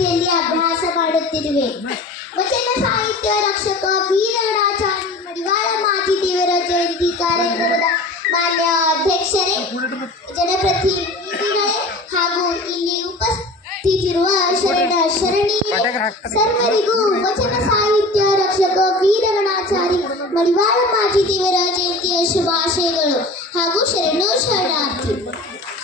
ತರಗತಿಯಲ್ಲಿ ಅಭ್ಯಾಸ ಮಾಡುತ್ತಿರುವೆ. ವಚನ ಸಾಹಿತ್ಯ ರಕ್ಷಕ ವೀರಗಣಾಚಾರ್ಯ ಮಡಿವಾಳ ಮಾಜಿ ದೇವರ ಜಯಂತಿ ಕಾರ್ಯಕ್ರಮದ ಮಾನ್ಯ ಅಧ್ಯಕ್ಷರೇ, ಜನಪ್ರತಿನಿಧಿಗಳೇ ಹಾಗೂ ಇಲ್ಲಿ ಉಪಸ್ಥಿತಿರುವ ಶರಣ ಶರಣಿ ಸರ್ವರಿಗೂ ವಚನ ಸಾಹಿತ್ಯ ರಕ್ಷಕ ವೀರಗಣಾಚಾರಿ ಮಡಿವಾಳ ಮಾಜಿ ದೇವರ ಜಯಂತಿಯ ಶುಭಾಶಯಗಳು ಹಾಗೂ ಶರಣು ಶರಣಾರ್ಥಿ.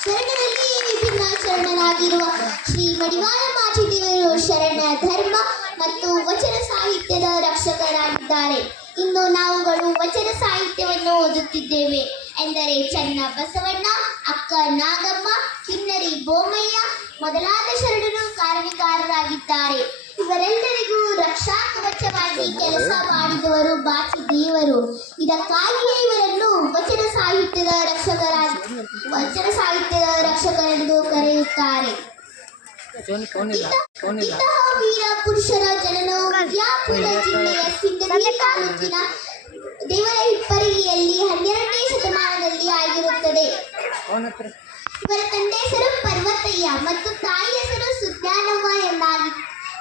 ಶರಣರಲ್ಲಿ ವಿಭಿನ್ನ ಶರಣರಾಗಿರುವ ಶ್ರೀ ಮಡಿವಾಳ ಮಾಜಿ ದೇವರು ಶರಣ ಧರ್ಮ ಮತ್ತು ವಚನ ಸಾಹಿತ್ಯದ ರಕ್ಷಕರಾಗಿದ್ದಾರೆ. ಇನ್ನು ನಾವುಗಳು ವಚನ ಸಾಹಿತ್ಯವನ್ನು ಓದುತ್ತಿದ್ದೇವೆ. ಎಂದರೆ ಚನ್ನ ಬಸವಣ್ಣ, ಅಕ್ಕ ನಾಗಮ್ಮ, ಕಿನ್ನರಿ ಬೋಮಯ್ಯ ಮೊದಲಾದ ಶರಣರು ಕಾರಣಕಾರರಾಗಿದ್ದಾರೆ ಇವರೆಲ್ಲರಿಗೂ ರಕ್ಷಾ ಕವಚವಾಗಿ ಕೆಲಸ ಮಾಡಿದವರು ಬಾಕಿ ದೇವರು. ಇದಕ್ಕಾಗಿಯೇ ಇವರನ್ನು ವಚನ ಸಾಹಿತ್ಯದ ರಕ್ಷಕರಾಗಿ, ವಚನ ಸಾಹಿತ್ಯದ ರಕ್ಷಕರೆಂದು ಕರೆಯುತ್ತಾರೆ. ಇಂತಹ ವೀರ ಪುರುಷರ ಜನನವು ವಿಜಯಪುರ ಜಿಲ್ಲೆಯ ಸಿಂದಗಿ ತಾಲೂಕಿನ ದೇವರ ಹಿಪ್ಪರಿಗೆಯಲ್ಲಿ ಹನ್ನೆರಡನೇ ಶತಮಾನದಲ್ಲಿ ಆಗಿರುತ್ತದೆ. ಇವರ ತಂದೆ ಹೆಸರು ಪರ್ವತಯ್ಯ ಮತ್ತು ತಾಯಿ ಹೆಸರು ಸುಜ್ಞಾನವ್ವ ಎಂದಾಗಿ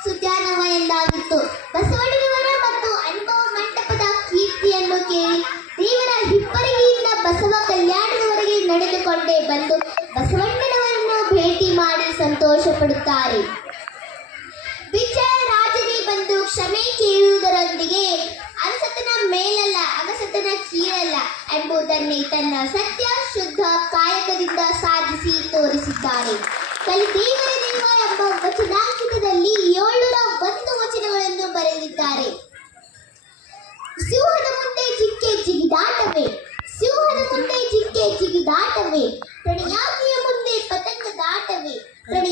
ಸುಜ್ಞಾನವ್ವ ಎಂದಾಗಿತ್ತು. ಬಸವಣ್ಣನವರ ಮತ್ತು ಅನುಭವ ಮಂಟಪದ ಕೀರ್ತಿಯನ್ನು ಕೇಳಿ ದೇವರ ಹಿಪ್ಪರಿಗೆಯಿಂದ ಬಸವ ಕಲ್ಯಾಣದವರೆಗೆ ನಡೆದುಕೊಂಡೇ ಬಂದು ಭೇಟಿ ಮಾಡಿ ಸಂತೋಷ ಪಡುತ್ತಾರೆ ಬಿಚ್ಚಳ ರಾಜನೇ ಬಂದು ಕ್ಷಮೆ ಕೇಳುವುದರೊಂದಿಗೆ ಅರಸತನ ಮೇಲಲ್ಲ ಅಗಸತನ ಕೀಳಲ್ಲ ಎಂಬುದನ್ನೇ ತನ್ನ ಸತ್ಯ ಶುದ್ಧ ಕಾಯಕದಿಂದ ಸಾಧಿಸಿ ತೋರಿಸಿದ್ದಾರೆ ಕಲಿ ದೇವರ ದೇವ ಎಂಬ ವಚನಾಂಕಿತದಲ್ಲಿ ಒಂದು ವಚನಗಳನ್ನು ಬರೆದಿದ್ದಾರೆ. ಸಿಂಹದ ಮುಂದೆ ಜಿಕ್ಕೆ ಜಿಗಿದಾಟವೇ ಸಿಂಹದ ಮುಂದೆ ಜಿಕ್ಕೆ ಜಿಗಿದಾಟವೇ ಮುಂದೆ